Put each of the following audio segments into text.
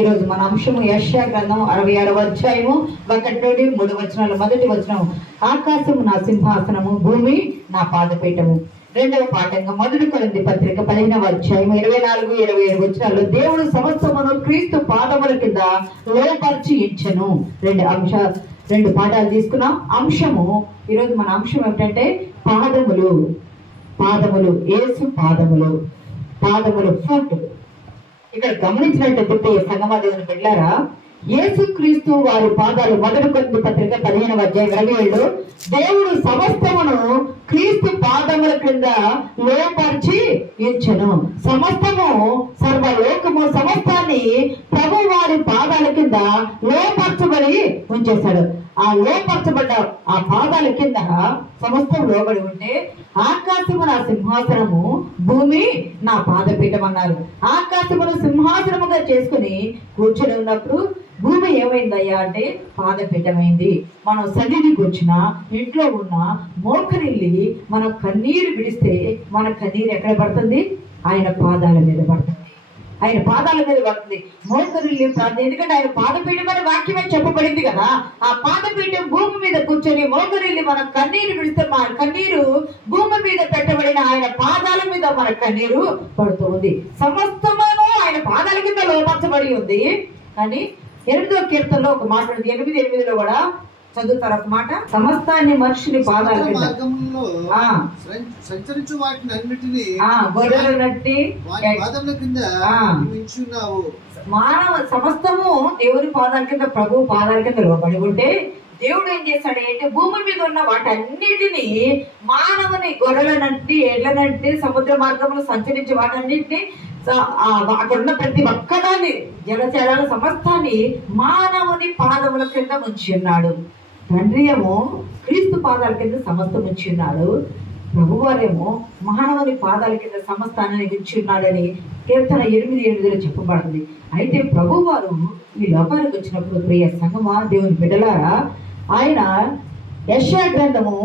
ఈరోజు మన అంశము యెషయా గ్రంథం 66వ అధ్యాయము 1 నుండి 3 వచనాలు. మొదటి వచనం, ఆకాశము నా సింహాసనము, భూమి నా పాదపీఠము. రెండవ పాఠంగా 1 కొరింథీ పత్రిక 15వ అధ్యాయము 24, 27 వచనాల్లో, దేవుడు సమస్తమును క్రీస్తు పాదముల కింద లోపరిచి ఇచ్చెను. రెండు పాఠాలు తీసుకున్నాం. అంశము ఈరోజు మన అంశం ఏమిటంటే పాదములు, యేసు పాదములు ఫుట్. ఇక్కడ గమనించినట్టు సంగమా దేవుని బిడ్డలారా, యేసు క్రీస్తు వారి పాదాలు 1 కొరింథీ పత్రిక 15వ అధ్యాయం 27లో, దేవుడు సమస్తమును క్రీస్తు పాదముల క్రింద లోపరిచి ఉంచెను. సమస్తము, సర్వలోకము సమస్తాన్ని ప్రభు వారి పాదాల కింద లోపరచబడి ఉంచేశాడు. ఆ లోపరచబడ్డ ఆ పాదాల కింద సమస్తం లోబడి ఉంటే, ఆకాశము నా సింహాసనము, భూమి నా పాదపీఠం అన్నారు. ఆకాశమును సింహాసనముగా చేసుకుని కూర్చొని ఉన్నప్పుడు భూమి ఏమైందయ్యా అంటే పాదపీఠమైంది. మనం సన్నిధికి వచ్చినా, ఇంట్లో ఉన్న మోకరిల్లి మనం కన్నీరు విడిస్తే మన కన్నీరు ఎక్కడ పడుతుంది? ఆయన పాదాల మీద పడుతుంది. మోకరిల్లి ప్రార్థన. ఎందుకంటే ఆయన పాదపీఠం అనే వాక్యమే చెప్పబడింది కదా. ఆ పాదపీఠం భూమి మీద కూర్చొని మోకరిల్లి మన కన్నీరు విడిస్తే మన కన్నీరు భూమి మీద పెట్టబడిన ఆయన పాదాల మీద మన కన్నీరు పడుతూ ఉంది. సమస్తము ఆయన పాదాల కింద లోపరచబడి ఉంది. కానీ 8వ కీర్తనలో ఒక మాట ఉంది. 8:8లో కూడా చదువుతారు ఒక మాట, సమస్తాన్ని మనుషుని పాదాల కింద సంచరించు వాటిని అన్నిటినీ గొర్రెలు నట్టి మానవ సమస్తము దేవుని పాదాల కింద, ప్రభు పాదాల కింద లోబడి ఉంటే, దేవుడు ఏం చేశాడు అంటే భూమి మీద ఉన్న వాటన్నిటిని, మానవుని గొర్రెలనంటి, ఎడ్లనంటి, సముద్ర మార్గంలో సంచరించే వాటన్నిటిని, అక్కడ ఉన్న ప్రతి ఒక్కదాన్ని, జలచరాల సమస్తాన్ని మానవుని పాదముల కింద ఉంచి ఉన్నాడు. తండ్రి ఏమో క్రీస్తు పాదాల కింద సమస్తం ఉంచి ఉన్నాడు. ప్రభువారేమో మానవుని పాదాల కింద సమస్తాన్ని ఉంచి ఉన్నాడని కీర్తన 8:8లో చెప్పబడింది. అయితే ప్రభువారు ఈ లోకానికి వచ్చినప్పుడు, ప్రియ సంగమా దేవుని బిడ్డలారా, ఆయన యెషయా గ్రంథము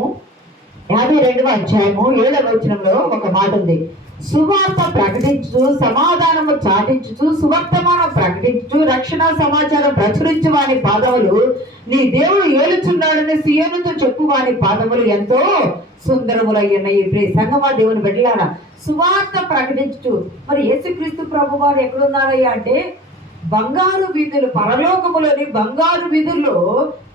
52వ అధ్యాయము 7వ వచనంలో ఒక మాట ఉంది. సువార్త ప్రకటించు, సమాధానము చాటించు, సువర్తమానం ప్రకటించు, రక్షణ సమాచారం ప్రచురించు వాని పాదములు, నీ దేవుడు ఏలుచున్నాడని సీయోనుతో చెప్పు వాని పాదములు ఎంతో సుందరములయ్యున్నాయి. ప్రియ సంగమా దేవుని బిడ్డలారా, సువార్త ప్రకటించు. మరి యేసుక్రీస్తు ప్రభు వారు ఎక్కడున్నారయ్యా అంటే బంగారు వీధులు, పరలోకములోని బంగారు వీధుల్లో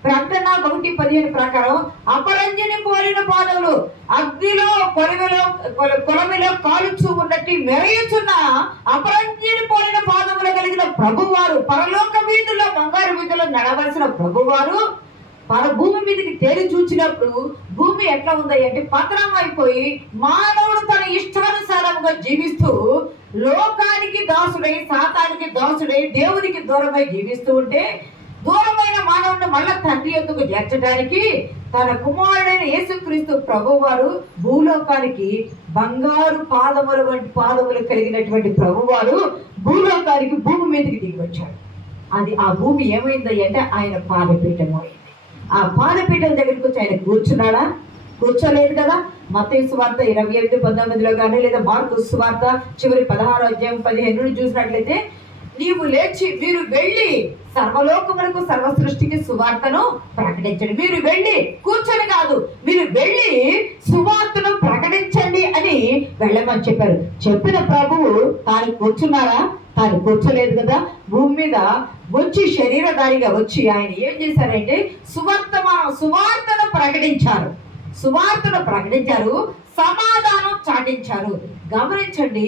ప్రకటన 1:15 ప్రకారం అపరంజిని పోలిన పాదములు, అగ్నిలో కొలమిలో కాలుచూ ఉన్నట్టు మెరయుచున్న అపరంజిని పోలిన పాదములు కలిగిన ప్రభువారు, పరలోక వీధుల్లో బంగారు వీధుల్లో నడవలసిన ప్రభువారు భూమి మీదకి తేలి చూచినప్పుడు భూమి ఎట్లా ఉంది అంటే పతనం అయిపోయి, మానవుడు తన ఇష్టానుసారంగా జీవిస్తూ లోకానికి దాసుడై, సాతానికి దాసుడై, దేవునికి దూరమై జీవిస్తూ ఉంటే, దూరమైన మానవుడిని మళ్ళా తండ్రి యొద్దకు చేర్చడానికి తన కుమారుడైన యేసుక్రీస్తు ప్రభువారు భూలోకానికి, బంగారు పాదముల వంటి పాదములు కలిగినటువంటి ప్రభువారు భూలోకానికి, భూమి మీదకి దిగి వచ్చాడు. ఆ భూమి ఏమైంది అంటే ఆయన పాదపీఠం అయింది. ఆ పాదపీఠం దగ్గరికి వచ్చి ఆయన కూర్చున్నాడా? కూర్చోలేదు కదా. మత్తయి సువార్త 28:19లో కానీ, లేదా మార్కు సువార్త చివరి 16వ అధ్యాయం 15 చూసినట్లయితే, నీవు లేచి మీరు వెళ్ళి సర్వలోకములకు, సర్వ సృష్టికి సువార్తను ప్రకటించండి. మీరు వెళ్ళి కూర్చొని కాదు, మీరు వెళ్ళి సువార్తను ప్రకటించండి అని వెళ్ళమని చెప్పారు. చెప్పిన ప్రభువు తాను కూర్చున్నారా? తాను కూర్చోలేదు కదా. భూమి మీద వచ్చి శరీరధారిగా వచ్చి ఆయన ఏం చేశారంటే సువార్తను ప్రకటించారు, సమాధానం చాటించారు. గమనించండి,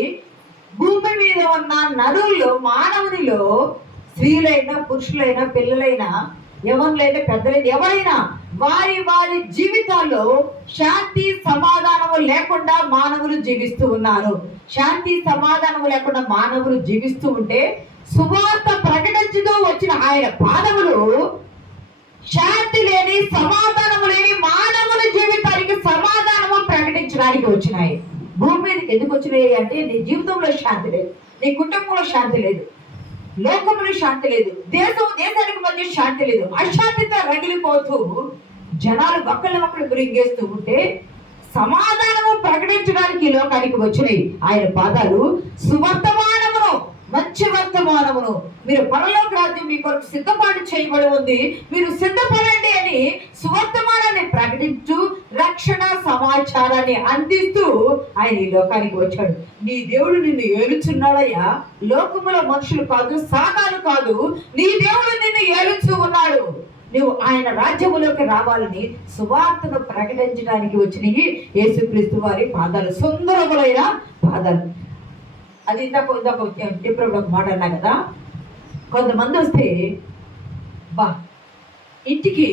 భూమి మీద ఉన్న నరుల్లో, మానవునిలో, స్త్రీలైనా, పురుషులైనా, పిల్లలైనా, ఎవరైనా, పెద్దలైనా, ఎవరైనా వారి జీవితాల్లో శాంతి సమాధానము లేకుండా మానవులు జీవిస్తూ ఉన్నారు. శాంతి సమాధానము లేకుండా మానవులు జీవిస్తూ ఉంటే, సువార్త ప్రకటించుతూ వచ్చిన ఆయన పాదములు శాంతి లేని, సమాధానము లేని మానవుల జీవితానికి సమాధానము ప్రకటించడానికి వచ్చినాయి. భూమి మీదకి ఎందుకు వచ్చినాయి అంటే, నీ జీవితంలో శాంతి లేదు, నీ కుటుంబంలో శాంతి లేదు, లోకంలో శాంతి లేదు, దేశానికి మధ్య శాంతి లేదు, అశాంతితో రగిలిపోతూ జనాలు ఒకళ్ళు గురింగేస్తూ ఉంటే, సమాధానము ప్రకటించడానికి ఈ లోకానికి వచ్చినాయి ఆయన పాదాలు. సువర్తమానమును మంచి వర్తమానమును, మీరు పరలోక రాజ్యం మీ కొరకు సిద్ధపాటు చేయబడి ఉంది, మీరు సిద్ధపడండి అని సువర్తమానాన్ని ప్రకటించు రక్షణ సమాచారాన్ని అందిస్తూ ఆయన ఈ లోకానికి వచ్చాడు. నీ దేవుడు నిన్ను ఏలుచున్నాడయ్యా, లోకముల మనుషులు కాదు, సాతాను కాదు, నీ దేవుడు నిన్ను ఏలుచూ ఉన్నాడు. నువ్వు ఆయన రాజ్యములోకి రావాలని సువార్తను ప్రకటించడానికి వచ్చినవి యేసుక్రీస్తు వారి పాదాలు, సుందరములైన పాదాలు. అది ఇప్పుడు ఒక మాట అన్నా కదా, కొంతమంది వస్తే బా ఇంటికి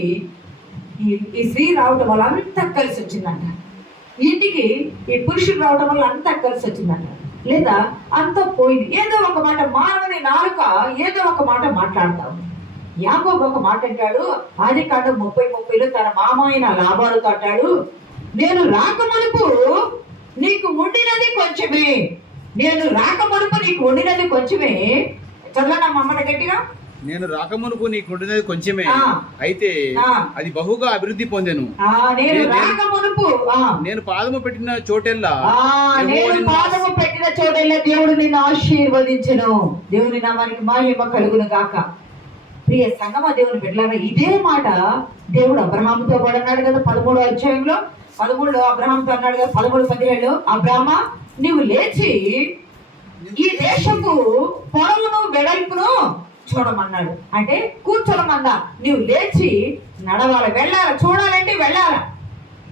ఈ స్త్రీ రావటం వల్ల అంతా కలిసి వచ్చిందంట, ఇంటికి ఈ పురుషుడు రావటం వల్ల అంతా కలిసి వచ్చిందంట, లేదా అంతా పోయింది. ఏదో ఒక మాట, మానవుని నాలుక ఏదో ఒక మాట మాట్లాడతావు. యాకోబు ఒక మాట అంటాడు, ఆదికాండం 30:30 తన మామ అయిన లాబానుతో అంటాడు, నేను రాకమునుపు నీకు ఉండినది కొంచెమే, నేను రాకమునుపు నీకు ఉండినది కొంచెమే. చదవనా మమ్మట గట్టిగా, నేను రాకమునుపు నీకు ఉండినది కొంచెమే, అయితే అది బహుగా అభివృద్ధి పొందెను. నేను రాకమునుపు నేను పాదము పెట్టిన చోటెల్లా దేవుడు నిన్ను ఆశీర్వదించెను. దేవుని నామానికి మహిమ కలుగును గాక. ప్రియ సంగమ దేవుని బిడ్డలారా, ఇదే మాట దేవుడు అబ్రహాముతో కూడా అన్నాడు కదా, 13వ అధ్యాయంలో 13లో అబ్రహాంతో అన్నాడు కదా, 13:17 అబ్రహమా నీవు లేచి ఈ దేశపు పొడవును వెడల్పును చూడమన్నాడు. అంటే కూర్చోడమన్నా, నీవు లేచి నడవాలి, వెళ్ళాలి, చూడాలంటే వెళ్ళాల.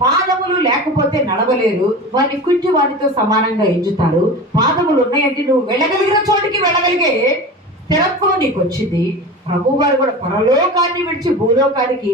పాదములు లేకపోతే నడవలేరు, వారిని కుట్టి వారితో సమానంగా ఎంచుతారు. పాదములు ఉన్నాయంటే నువ్వు వెళ్ళగలిగిన చోటికి వెళ్ళగలిగే స్థిరత్వం నీకు వచ్చింది. ప్రభు వారు కూడా పరలోకాన్ని విడిచి భూలోకానికి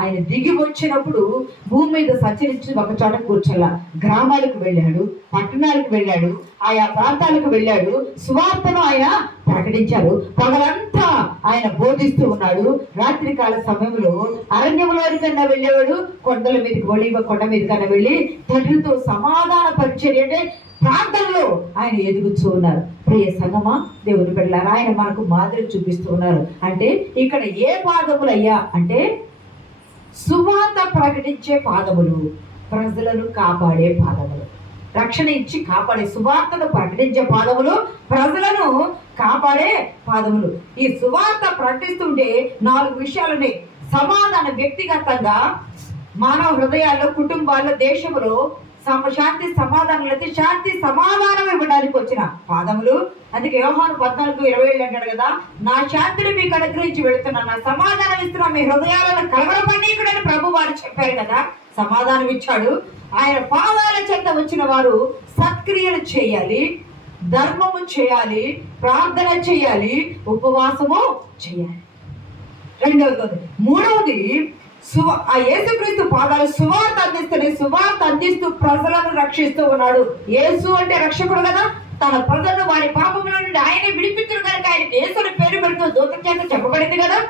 ఆయన దిగి వచ్చినప్పుడు భూమి మీద సంచరించి ఒక చోట కూర్చోలా, గ్రామాలకు వెళ్ళాడు, పట్టణాలకు వెళ్ళాడు, ఆయా ప్రాంతాలకు వెళ్ళాడు, సువార్తను ఆయన ప్రకటించారు. పగలంతా ఆయన బోధిస్తూ ఉన్నాడు. రాత్రికాల సమయంలో అరణ్యంలో కన్నా వెళ్ళేవాడు, కొండల మీదకి ఒలీవ కొండ మీద కన్నా వెళ్ళి తండ్రితో సమాధాన పరిచర్య అంటే ప్రాంతంలో ఆయన ఎదుగుతూ ఉన్నారు. ప్రియ సంగమా దేవుని బిడ్డలారా, ఆయన మనకు మాదిరి చూపిస్తూ ఉన్నారు. అంటే ఇక్కడ ఏ పాదములయ్యా అంటే సువార్త ప్రకటించే పాదములు, ప్రజలను కాపాడే పాదములు, రక్షణ ఇచ్చి కాపాడే, సువార్తను ప్రకటించే పాదములు, ప్రజలను కాపాడే పాదములు. ఈ సువార్త ప్రకటిస్తుంటే 4 విషయాలున్నాయి. సమాధానం, వ్యక్తిగతంగా మానవ హృదయాల్లో, కుటుంబాల్లో, దేశంలో శాంతి సమాధానాలు అయితే శాంతి సమాధానం ఇవ్వడానికి వచ్చిన పాదములు. అందుకే యోహాను 14:27 అంటాడు కదా, నా శాంతిని మీకు అనుగ్రహించి వెళుతున్నా, నా సమాధానం ఇస్తున్నా, మీ హృదయాలను కలవరపడనీయకుడని ప్రభు వారు చెప్పారు కదా, సమాధానం ఇచ్చాడు. ఆయన పాదాల చెంత వచ్చిన వారు సత్క్రియలు చేయాలి, ధర్మము చేయాలి, ప్రార్థన చేయాలి, ఉపవాసము చేయాలి. రెండవది. మూడవది, ఆ యేసుక్రీస్తు పాదాలు సువార్త అందిస్తున్నాయి. సువార్త అందిస్తూ ప్రజలను రక్షిస్తూ ఉన్నాడు. యేసు అంటే రక్షకుడు కదా, తన ప్రజలను వారి పాపముల నుండి ఆయనే విడిపించరు కనుక ఆయన యేసుని పేరు పెడుతూ దూత చేత చెప్పబడింది కదా.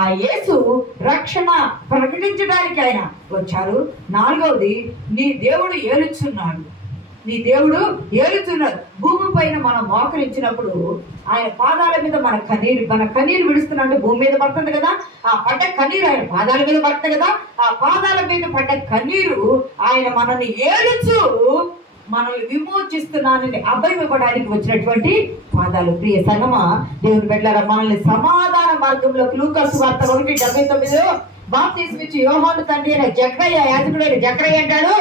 ఆ యేసు రక్షణ ప్రకటించడానికి ఆయన వచ్చారు. నాలుగవది, నీ దేవుడు ఏలుచున్నాడు, నీ దేవుడు ఏలుచున్నాడు. భూమి పైన మనం మోకరించినప్పుడు ఆయన పాదాల మీద మన కన్నీరు విడుస్తున్నట్టు భూమి మీద పడుతుంది కదా, ఆ పడ్డ కన్నీరు ఆయన పాదాల మీద పడుతుంది కదా, ఆ పాదాల మీద పడ్డ కన్నీరు ఆయన మనల్ని ఏలుచు మనల్ని విమోచిస్తున్నానని అభయం ఇవ్వడానికి వచ్చినటువంటి పాదాలు. ప్రియ సంగమా దేవుని బిడ్డలారా, మనల్ని సమాధాన మార్గంలోకి లూకా సువార్త 1:79 బాప్తిస్మం ఇచ్చి యోహాను తండ్రి అయిన జక్రయ్య, యాజకుడైన జక్రయ్య అంటాడు,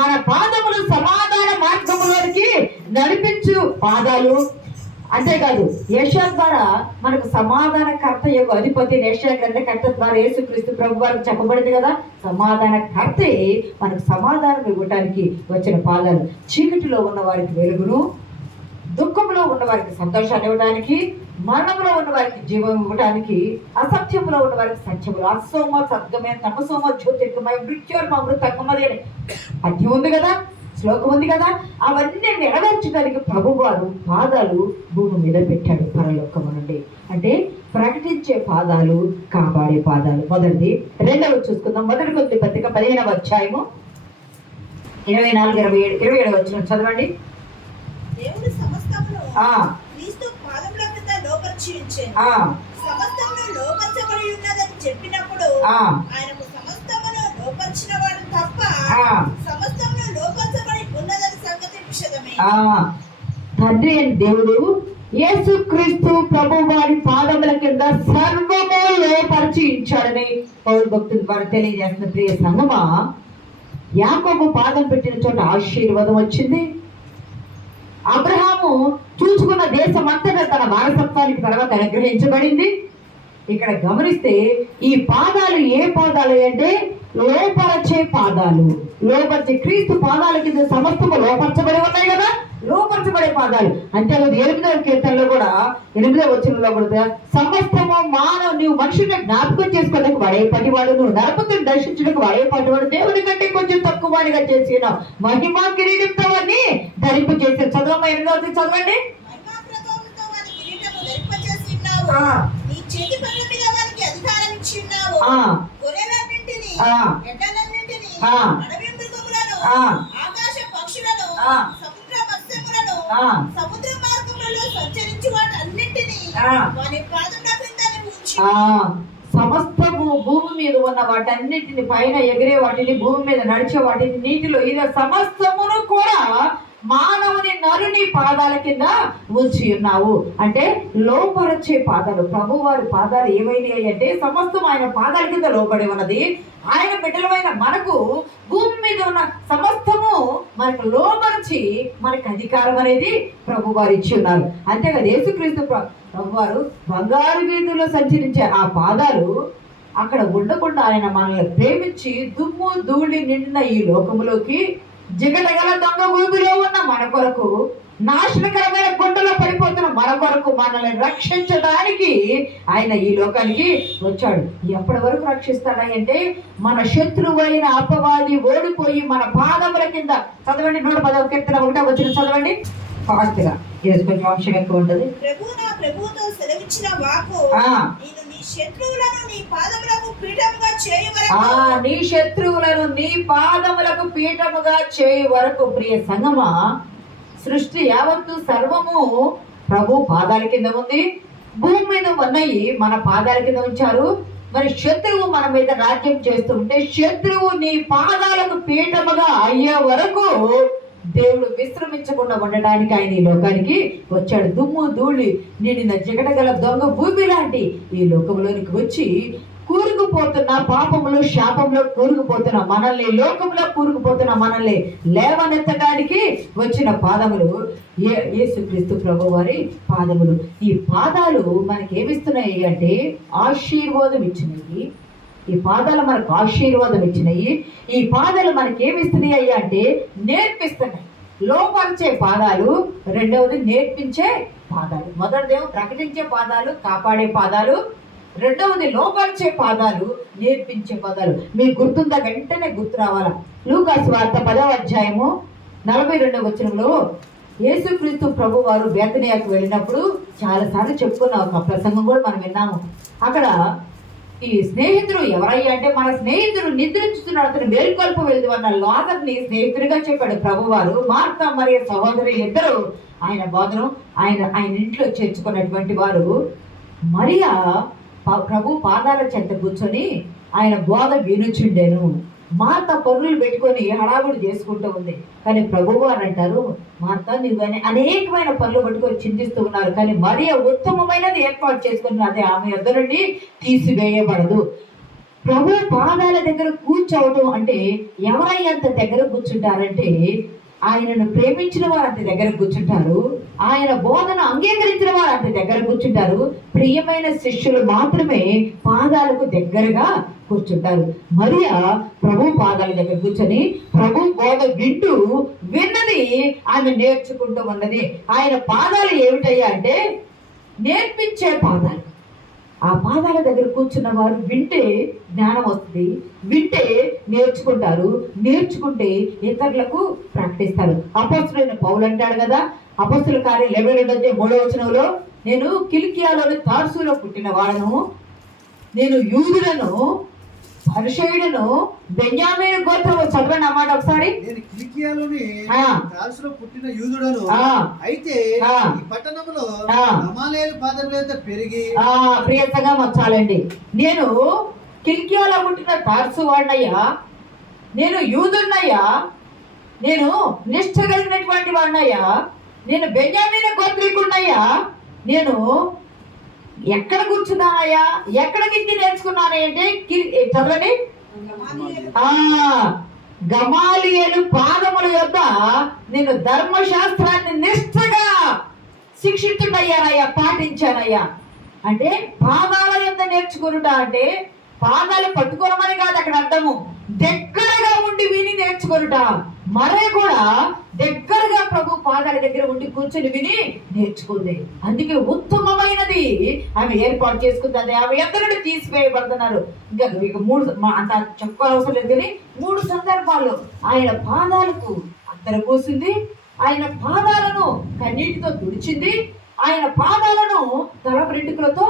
మన పాదములు సమాధాన మార్గములోనికి నడిపించు పాదాలు. అంతేకాదు యెషయా ద్వారా మనకు సమాధాన కర్త యొక్క అధిపతి, యెషయా గ్రంథకర్త ద్వారా యేసుక్రీస్తు ప్రభు వారికి చెప్పబడింది కదా, సమాధాన కర్తే మనకు సమాధానం ఇవ్వటానికి వచ్చిన పాదాలు. చీకటిలో ఉన్న వారికి వెలుగును, దుఃఖంలో ఉన్న వారికి సంతోషాన్ని ఇవ్వడానికి, మరణంలో ఉన్న వారికి జీవం ఇవ్వడానికి, అసత్యంలో ఉన్న వారికి సత్యములు, అసోమ సద్గమే తమసోమ జ్యోతిర్గమయ మృత్యోర్మృతమది అని పద్యం ఉంది కదా, శ్లోకం ఉంది కదా. అవన్నీ నెరవేర్చడానికి ప్రభువారు పాదాలు భూమి మీద పెట్టాడు పరలోకము నుండి. అంటే ప్రకటించే పాదాలు, కాపాడే పాదాలు. మొదటిది. రెండవది చూసుకుందాం. మొదటి కొరింథీ పత్రిక 15వ అధ్యాయము 24-27 వచ్చిన చదవండి. దేవుడు సమస్తమును క్రీస్తు పాదముల క్రింద లోపర్చి ఉంచెను. సమస్తమును లోపర్చబడి ఉన్నదని చెప్పినప్పుడు ఆయనకు సమస్తమును లోపర్చిన వాడు తప్ప సమస్తమును లోపర్చబడి ఉన్నదని సంగతి విషదమే. తండ్రి అయిన దేవుడు యేసుక్రీస్తు ప్రభు వారి పాదముల కింద సర్వము లోపరిచి ఇచ్చాడని పౌరు భక్తుల ద్వారా తెలియజేస్తున్న ప్రియ సంగమా, యాకోబు పాదం పెట్టిన చోట ఆశీర్వాదం వచ్చింది. అబ్రహాము చూసుకున్న దేశం అంతటా తన వారసత్వానికి తర్వాత అనుగ్రహించబడింది. ఇక్కడ గమనిస్తే ఈ పాదాలు ఏ పాదాలు అంటే లోపరచే పాదాలు. లోపరిచే క్రీస్తు పాదాల కింద సమస్తము లోపరచబడి ఉన్నాయి కదా, లోపరచబడే పాదాలు. అంటే 8వ కీర్తనలో కూడా 8వ వచనంలో కూడా సమస్తము మానవ నీవు మనుషుల్ని జ్ఞాపకం చేసుకోవడానికి వాడే పటివాడు, నువ్వు నరపతిని దర్శించడానికి వాడే పటివాడు, దేవుడి కంటే కొంచెం తక్కువ వాడిగా చేసిన మహిమా కిరీటంతో వాడిని ధరింపు చేసే. చదవమ్మా 8వ చదవండి. మహిమా ప్రభావంతో వారి కిరీటము ధరింపజేసి ఉన్నావు. నీ చేతి పనుల మీద వారికి అధికారం ఇచ్చి ఉన్నావు. గొర్రెలన్నింటినీ, ఎడ్లలన్నింటినీ, అడవి మృగములను, ఆకాశ పక్షులను, సముద్ర మత్స్యములను, సముద్ర మార్గములలో సంచరించి వాటన్నింటినీ వారి పాదముల క్రింద ఉంచి సమస్తము భూమి మీద ఉన్న వాటన్నిటిని, పైన ఎగిరే వాటిని, భూమి మీద నడిచే వాటిని, నీటిలో ఇది సమస్తమును కూడా మానవుని నరుని పాదాల కింద ఉంచి ఉన్నావు. అంటే లోపరచే పాదాలు. ప్రభు వారి పాదాలు ఏమైనాయి అంటే సమస్తం ఆయన పాదాల కింద లోబడి ఉన్నది. ఆయన బిడ్డలమైన మనకు భూమి మీద ఉన్న సమస్తము మనకు లోపరిచి మనకు అధికారం అనేది ప్రభు వారు ఇచ్చి ఉన్నారు. అంతేకాదు యేసుక్రీస్తు ప్రభు వారు బంగారు వీధుల్లో సంచరించే ఆ పాదాలు అక్కడ ఉండకుండా ఆయన మనల్ని ప్రేమించి దుమ్ము ధూళి నిండిన ఈ లోకములోకి జిగటగల దొంగ ఊబిలో ఉన్న మన కొరకు, నాశనకరమైన గుండెలో పడిపోతున్న మన కొరకు మనల్ని రక్షించడానికి ఆయన ఈ లోకానికి వచ్చాడు. ఎప్పటి వరకు రక్షిస్తాడా అంటే మన శత్రువైన అపవాది ఓడిపోయి మన పాదముల కింద. చదవండి 110వ కీర్తన 1వ వచనం చదవండి ఫాస్ట్గా. ఈరోజు కొంచెం అంశం ఎక్కువ ఉంటుంది. ప్రభువుతో సెలవిచ్చిన వాక్కు నేను నీ శత్రువులను నీ పాదములకు పీఠముగా చేయు వరకు, నీ శత్రువులను నీ పాదములకు పీఠముగా చేయు వరకు. ప్రియ సంగమా, సృష్టి యావత్తు సర్వము ప్రభు పాదాల కింద ఉంది. భూమి మీద ఉన్నాయి మన పాదాల కింద ఉంచారు. మరి శత్రువు మన మీద రాజ్యం చేస్తూ ఉంటే శత్రువు నీ పాదాలకు పీఠముగా అయ్యే వరకు దేవుడు విశ్రమించకుండా ఉండడానికి ఆయన ఈ లోకానికి వచ్చాడు. దుమ్ము ధూళి నిండిన జిగటగల దొంగ భూమి లాంటి ఈ లోకంలోనికి వచ్చి కూరుకుపోతున్న పాపంలో శాపంలో కూరుకుపోతున్న మనల్ని, లోకంలో కూరుకుపోతున్న మనల్ని లేవనెత్తడానికి వచ్చిన పాదములు యేసుక్రీస్తు ప్రభు వారి పాదములు. ఈ పాదాలు మనకి ఏమిస్తున్నాయి అంటే ఆశీర్వాదం ఇచ్చినాయి. ఈ పాదాలు మనకు ఆశీర్వాదం ఇచ్చినాయి. ఈ పాదాలు మనకి ఏమిస్తున్నాయి అంటే నేర్పిస్తున్నాయి. లోపరిచే పాదాలు, రెండవది నేర్పించే పాదాలు. మొదటిదేమో ప్రకటించే పాదాలు, కాపాడే పాదాలు. రెండవది లోపరిచే పాదాలు, నేర్పించే పాదాలు. మీకు గుర్తుందా? వెంటనే గుర్తు రావాలా. లూకాసు వార్త 10వ అధ్యాయము 42వ వచనంలో యేసుక్రీస్తు ప్రభు వారు బేతనియాకు వెళ్ళినప్పుడు చాలాసార్లు చెప్పుకున్న ఒక ప్రసంగం కూడా మనం విన్నాము. అక్కడ ఈ స్నేహితుడు ఎవరయ్యా అంటే మన స్నేహితుడు నిద్రించుతున్నాడు, అతను మేల్కొల్పు వెళ్తూ అన్న లాజరుని స్నేహితుడిగా చెప్పాడు ప్రభువారు. మార్తా మరియ సహోదరి ఇద్దరు ఆయన బోధను ఆయన ఇంట్లో చేర్చుకున్నటువంటి వారు. మరియా ప్రభు పాదాల చెంత కూర్చొని ఆయన బోధ వినుచుండెను. మార్త పనులు పెట్టుకొని హడావుడి చేసుకుంటూ ఉంది. కానీ ప్రభువు అని అంటారు, మార్త నువ్వు అనేకమైన పనులు పట్టుకొని చింతిస్తూ ఉన్నారు, కానీ మరియ ఉత్తమమైనది ఏర్పాటు చేసుకున్నది ఆమె యొద్ద నుండి తీసివేయబడదు. ప్రభు పాదాల దగ్గర కూర్చోవటం అంటే ఎవరయ్యంత దగ్గర కూర్చుంటారంటే ఆయనను ప్రేమించిన వారు అంత దగ్గర కూర్చుంటారు. ఆయన బోధన అంగీకరించిన వారు అంత దగ్గర కూర్చుంటారు. ప్రియమైన శిష్యులు మాత్రమే పాదాలకు దగ్గరగా కూర్చుంటారు. మరియా ప్రభు పాదాల దగ్గర కూర్చొని ప్రభు బోధ విన్నది ఆమె నేర్చుకుంటూ ఉన్నది. ఆయన పాదాలు ఏమిటయ్యా అంటే నేర్పించే పాదాలు. ఆ పాదాల దగ్గర కూర్చున్న వారు వింటే జ్ఞానం వస్తుంది, వింటే నేర్చుకుంటారు, నేర్చుకుంటే ఇతరులకు ప్రకటిస్తారు. అపొస్తలుడైన పౌలు అంటాడు కదా, అపొస్తలుల కార్యం 22:3వ వచనంలో, నేను కిలికియాలోని తార్సులో పుట్టిన వాడను, నేను యూదులను, పరిసయ్యుడను, బెన్యామీను గోత్రము. చదవండి అన్నమాట ఒకసారి. నేను కిలికియాలోని తార్సులో పుట్టిన యూదుడను, అయితే ఈ పట్టణంలో గమాలియేలు పాదముల పెరిగి. ప్రియతగా వచ్చాలండి. నేను కిలికియాలో పుట్టిన తార్సు వాడినయ్యా, నేను యూదున్నయ్యా, నేను నిష్ఠ కలిగినటువంటి వాడినయ్యా, నేను బెన్యామీను గోత్రీకున్నయ్యా, నేను ఎక్కడ కూర్చున్నానయ్యా, ఎక్కడ కింది నేర్చుకున్నాను అంటే చదవండి. గమాలియేలు పాదముల యొద్ద నేను ధర్మశాస్త్రాన్ని నిష్ఠగా శిక్షితుడయ్యానయ్యా, పాటించానయ్యా. అంటే పాదాల యొద్ద నేర్చుకునుట అంటే పాదాలు పట్టుకోవమని కాదు అక్కడ అర్థము, దగ్గరగా ఉండి విని నేర్చుకొనుట. మరే కూడా దగ్గరగా ప్రభు పాదాల దగ్గర ఉండి కూర్చొని విని నేర్చుకుంది. అందుకే ఉత్తమమైనది ఆమె ఏర్పాటు చేసుకుంది. అది ఆమె ఎద్దరు తీసివేయబడుతున్నారు. ఇంకా అంత చెప్పుకోవాల్సిన లేదు, కానీ 3 సందర్భాల్లో ఆయన పాదాలకు అత్తరు పోసింది, ఆయన పాదాలను కన్నీటితో తుడిచింది, ఆయన పాదాలను తలబెంటుకలతో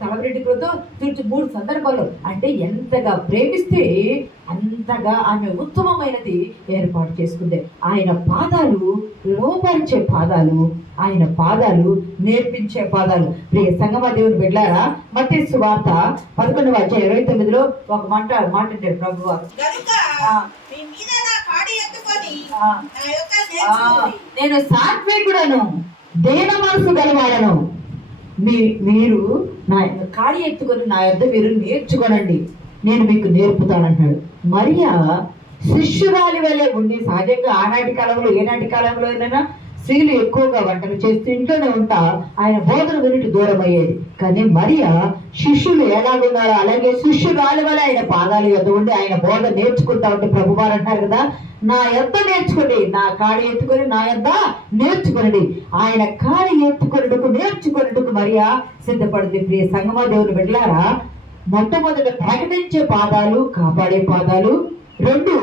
తలబెంటుకలతో తుడిచి 3 సందర్భాలు. అంటే ఎంతగా ప్రేమిస్తే అంతగా ఆమె ఉత్తమమైనది ఏర్పాటు చేసుకుంది. ఆయన పాదాలు లోపరిచే పాదాలు, ఆయన పాదాలు నేర్పించే పాదాలు. ప్రియ సంగమ దేవుని బిడ్డలారా, మత్తయి సువార్త 11:29 ఒక మాట అంటాడు ప్రభువు, నేను సాత్వికుడను, దేన మనసు గలవాడను, మీరు నా కాడి ఎత్తుకొని నా యొద్ద మీరు నేర్చుకోనండి, నేను మీకు నేర్పుతానంటాడు. మరియా శిష్యురాలి వల్లే ఉండి, సహజంగా ఆనాటి కాలంలో ఏనాటి కాలంలో అయినా స్త్రీలు ఎక్కువగా వంటలు చేస్తూ ఇంట్లోనే ఉంటా ఆయన బోధన వినటి దూరం అయ్యేది. కానీ మరియా శిష్యులు ఎలాగున్నారో అలాగే శిష్యురాలి వల్ల ఆయన పాదాల యొద్ద ఉండి ఆయన బోధ నేర్చుకుంటా ఉంటే ప్రభువారు అంటారు కదా, నా యొద్ద నేర్చుకోండి, నా కాడి ఎత్తుకొని నా యొద్ద నేర్చుకోండి. ఆయన కాడి నేర్చుకున్నట్టుకు మరియా సిద్ధపడింది. ప్రియ సంగమ దేవుని బిడ్డలారా, మొట్టమొదట ప్రకటించే పాదాలు కాపాడే పాదాలు, 2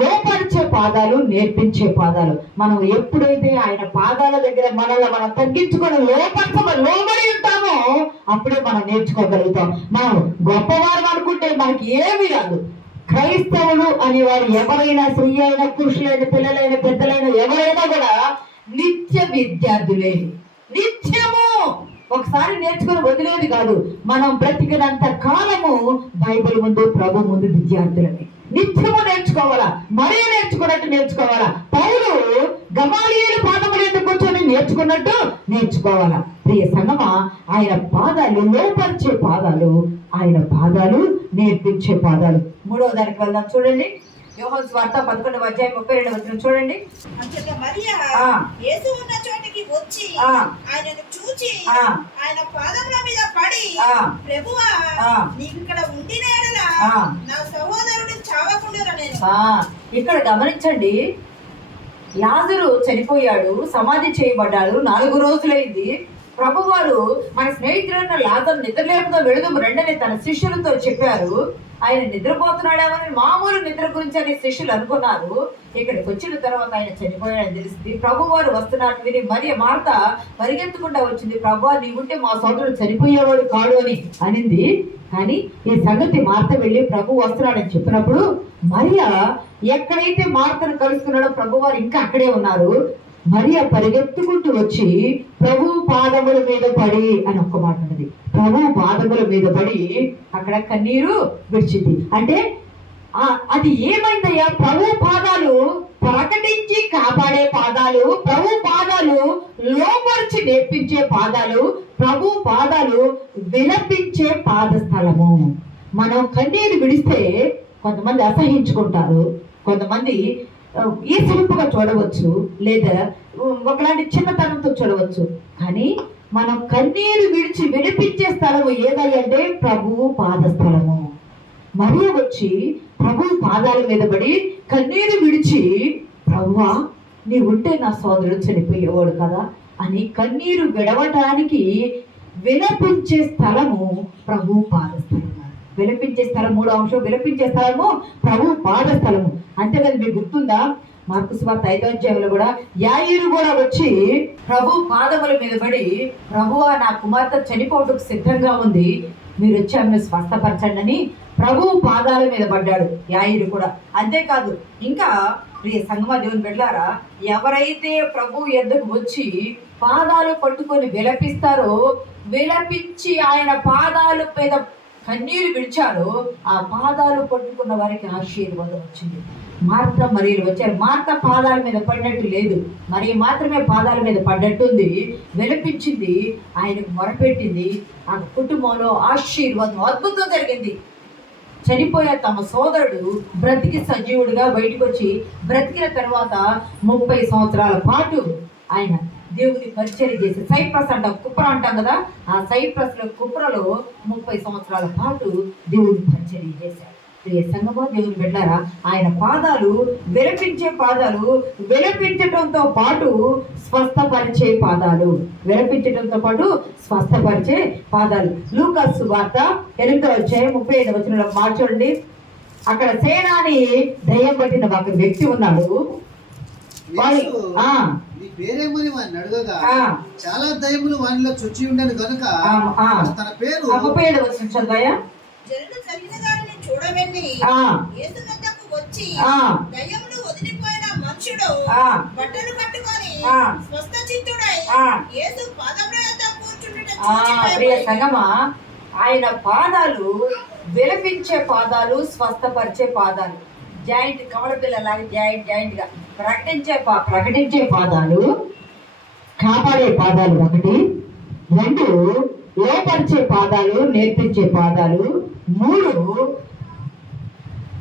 లోపరిచే పాదాలు నేర్పించే పాదాలు. మనం ఎప్పుడైతే ఆయన పాదాల దగ్గర మనల్ని మనం తగ్గించుకొని లోబడి ఉంటామో అప్పుడే మనం నేర్చుకోగలుగుతాం. మనం గొప్పవారు అనుకుంటే మనకి ఏమీ రాదు. క్రైస్తవులు అనేవారు ఎవరైనా, స్త్రీ అయినా, పురుషులైన, పిల్లలైన, పెద్దలైన ఎవరైనా కూడా నిత్య విద్యార్థులే. నిత్యము ఒకసారి నేర్చుకుని వదిలేది కాదు. మనం బ్రతికినంత కాలము బైబిల్ ముందు, ప్రభు ముందు విద్యార్థులని. నిత్యము నేర్చుకోవాలా, మరీ నేర్చుకున్నట్టు నేర్చుకోవాలా. పౌలు గమాలియేలు పాదముల మీద కూర్చొని నేర్చుకున్నట్టు నేర్చుకోవాలా. ప్రియ సంగమా, ఆయన పాదాలు లోపరిచే పాదాలు, ఆయన పాదాలు నేర్పించే పాదాలు. 3వ దానికి వెళ్దాం. చూడండి, యోహాను సువార్త 11:32 చూడండి. మరియా యేసు ఉన్న చోటికి వచ్చి ఆయనను చూచి ఆయన పాదముల మీద పడి, ప్రభువా, నీకు ఇక్కడ ఉండిన యెడల నా సహోదరుడు చావకుండునా నేను. ఇక్కడ గమనించండి, లాజరు చనిపోయాడు, సమాధి చేయబడ్డాడు, 4 రోజులైంది. ప్రభువారు మన స్నేహితుడైన లాజరు నిద్రలేపుతో వెళుదాం రండని తన శిష్యులతో చెప్పారు. ఆయన నిద్రపోతున్నాడేమని, మామూలు నిద్ర గురించి అని శిష్యులు అనుకున్నారు. ఇక్కడికి వచ్చిన తర్వాత ఆయన చనిపోయాడని తెలిసింది. ప్రభువారు వస్తున్నట్టు విని మరియ మార్త పరిగెత్తకుండా వచ్చింది. ప్రభువా, నీవుంటే మా సోదరుడు చనిపోయేవాడు కాడు అని అనింది. కానీ ఈ సంగతి మార్త వెళ్ళి ప్రభు వస్తున్నాడని చెప్పినప్పుడు మరియ ఎక్కడైతే మార్తను కలుసుకున్నాడో ప్రభువారు ఇంకా అక్కడే ఉన్నారు. మరియ పరిగెత్తుకుంటూ వచ్చి ప్రభు పాదముల మీద పడి అని ఒక్క మాట ఉన్నది. ప్రభు పాదముల మీద పడి అక్కడ కన్నీరు విడిచింది. అంటే అది ఏమైందయ్యా? ప్రభు పాదాలు ప్రకటించి కాపాడే పాదాలు, ప్రభు పాదాలు లోపరిచి నేర్పించే పాదాలు, ప్రభు పాదాలు విలపించే పాదస్థలము. మనం కన్నీరు విడిస్తే కొంతమంది అసహించుకుంటారు, కొంతమంది ఈసరింపుగా చూడవచ్చు, లేదా ఒకలాంటి చిన్నతనంతో చూడవచ్చు. కానీ మనం కన్నీరు విడిచి విడిపించే స్థలము ఏదంటే ప్రభువు పాదస్థలము. మరియ వచ్చి ప్రభు పాదాల మీద పడి కన్నీరు విడిచి, ప్రభువా, నీ ఉంటే నా సోదరుడు చనిపోయేవాడు కదా అని కన్నీరు విడవటానికి విలపించే స్థలము ప్రభు పాదస్థలము. విలపించే స్థలం 3వ అంశం, విలపించే స్థలము ప్రభు పాదస్థలము. అంతేకాదు, మీకు గుర్తుందా మార్కు సువార్త 5వ అధ్యాయంలో కూడా యాయిరు కూడా వచ్చి ప్రభు పాదముల మీద పడి, ప్రభువా, నా కుమార్తె చనిపోవడానికి సిద్ధంగా ఉంది, మీరు వచ్చి ఆమె స్వస్థపరచండి అని ప్రభు పాదాల మీద పడ్డాడు యాయిరు కూడా. అంతేకాదు, ఇంకా ప్రియ సంగమ దేవుని బిడ్డలారా, ఎవరైతే ప్రభు ఎద్దకు వచ్చి పాదాలు పట్టుకొని విలపిస్తారో, విలపించి ఆయన పాదాల మీద కన్నీరు విడిచారో, ఆ పాదాలు పట్టుకున్న వారికి ఆశీర్వాదం వచ్చింది. మార్త మరియలు వచ్చారు. మార్త పాదాల మీద పడినట్టు లేదు, మరి మాత్రమే పాదాల మీద పడ్డట్టుంది. విలపించింది, ఆయనకు మొరపెట్టింది. ఆ కుటుంబంలో ఆశీర్వాదం అద్భుతం జరిగింది. చనిపోయే తమ సోదరుడు బ్రతికి సజీవుడిగా బయటకు వచ్చి బ్రతికిన తర్వాత 30 సంవత్సరాల పాటు ఆయన దేవుని పరిచర్య చేసి, సైప్రస్ అంటాం, కుప్ర అంటాం కదా, ఆ సైప్రస్ లో కుప్రలో 30 సంవత్సరాల పాటు దేవుని పరిచర్య చేశారు. ప్రియ సంగమా, దేవుని బిడ్డారా, ఆయన పాదాలు విలపించే పాదాలు, విలపించడంతో పాటు స్వస్థపరిచే పాదాలు, విలపించడంతో పాటు స్వస్థపరిచే పాదాలు. లూకా సువార్త 8వ అధ్యాయం 35వ వచనంలో మార్చండి. అక్కడ సేనాని దయ్యం పట్టిన ఒక వ్యక్తి ఉన్నాడు. యేసు, నీ పేరేమని వాడిని అడగగా చాలా దయ్యములు వానిలో చొచ్చి ఉండను గనుక తన పేరు 37వ వచనం చదవయ్యా. జనులు జరిగిన దానిని చూడవెళ్ళి యేసు వద్దకు వచ్చి దయ్యములు వదిలిపోయిన మనుషుడు బట్టలు కట్టుకొని స్వస్థ చిత్తుడై యేసు పాదముల యొద్ద కూర్చుండుట చూచి ప్రియ సంగమా, ఆయన పాదాలు విలపించే పాదాలు, స్వస్థపరిచే పాదాలు, జాయింట్ కవల పిల్లలాగా జాయింట్ గా ప్రకటించే పాదాలు, కాపాడే పాదాలు 1, 2 లోపరిచే పాదాలు, నేర్పించే పాదాలు, 3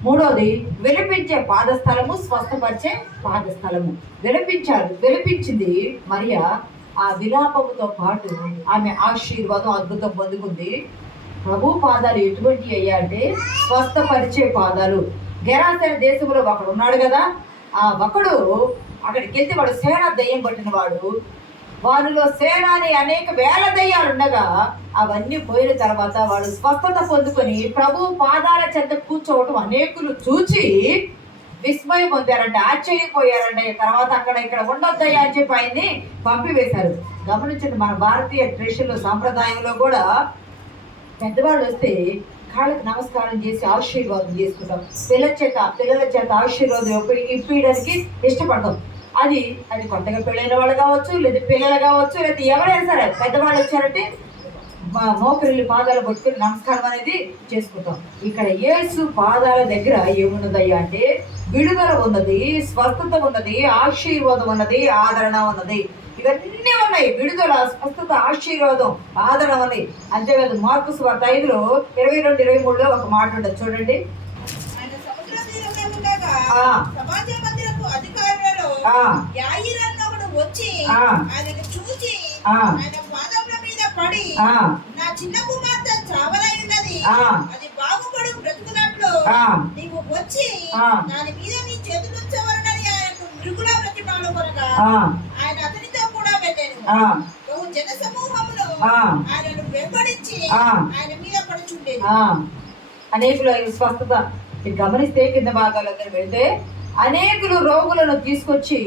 మూడోది విలపించే పాదస్థలము, స్వస్థపరిచే పాదస్థలము. విలపించింది మరియా. ఆ విలాపముతో పాటు ఆమె ఆశీర్వాదం, అద్భుతం పొందుకుంది. ప్రభు పాదాలు ఎటువంటి అయ్యా అంటే స్వస్థపరిచే పాదాలు. గెరాసేన దేశంలో ఒకడు ఉన్నాడు కదా, ఆ ఒకడు అక్కడికి వెళ్తే వాడు సేన దయ్యం పట్టిన వాడు. వారిలో సేనాని అనేక వేల దయ్యాలు ఉండగా అవన్నీ పోయిన తర్వాత వాడు స్వస్థత పొందుకొని ప్రభు పాదాల చెంత కూర్చోవటం అనేకులు చూచి విస్మయం పొందారంటే, ఆశ్చర్యపోయారంటే. తర్వాత అక్కడ ఇక్కడ ఉండొద్దయ్యా అని చెప్పి ఆయన్ని పంపివేశారు. గమనించండి, మన భారతీయ ట్రెడిషన్లో, సాంప్రదాయంలో కూడా పెద్దవాళ్ళు వస్తే కాళ్ళకి నమస్కారం చేసి ఆశీర్వాదం చేసుకుంటాం. పిల్లల చేత ఆశీర్వాదం ఇప్పించడానికి ఇష్టపడతాం. అది కొత్తగా పెళ్ళైన వాళ్ళు కావచ్చు, లేదా పిల్లలు కావచ్చు, లేదా ఎవరైనా సరే పెద్దవాళ్ళు వచ్చారంటే మోకరిల్లి పాదాలు పట్టుకుని నమస్కారం అనేది చేసుకుంటాం. ఇక్కడ యేసు పాదాల దగ్గర ఏమున్నదయ్యా అంటే విడుదల ఉన్నది, స్వస్థత ఉన్నది, ఆశీర్వాదం ఉన్నది, ఆదరణ ఉన్నది. ఇవన్నీ ఉన్నాయి. విడుదల, స్వస్థత, ఆశీర్వాదం, ఆదరణ ఉన్నాయి. అంతేకాదు మార్కు సువార్త 5లో 22-23లో ఒక మాట ఉంటుంది చూడండి. ఆయన సముద్ర తీరంలో ఉండగా సమాజ మందిరపు అధికారులలో యాయిరు అన్నొకడు వచ్చి ఆయనను చూచి ఆయన పాదముల మీద పడి, నా చిన్న కుమార్తె చావలై ఉన్నది, అది బాగుపడు బ్రతుకున్నట్లు నీవు వచ్చి దాని మీద నీ చేతులుంచవలనని ఆయనకు మృగులా బ్రతిమాలు కొనగా ఆయన అతనితో కూడా వెళ్ళాను. బహు జన సమూహమును ఆయనను వెంబడించి ఆయన మీద పడుచుండేది. అనేకులు స్వస్థత గమనిస్తే కింద భాగాలందరూ వెళ్తే అనేకులు రోగులను తీసుకొచ్చి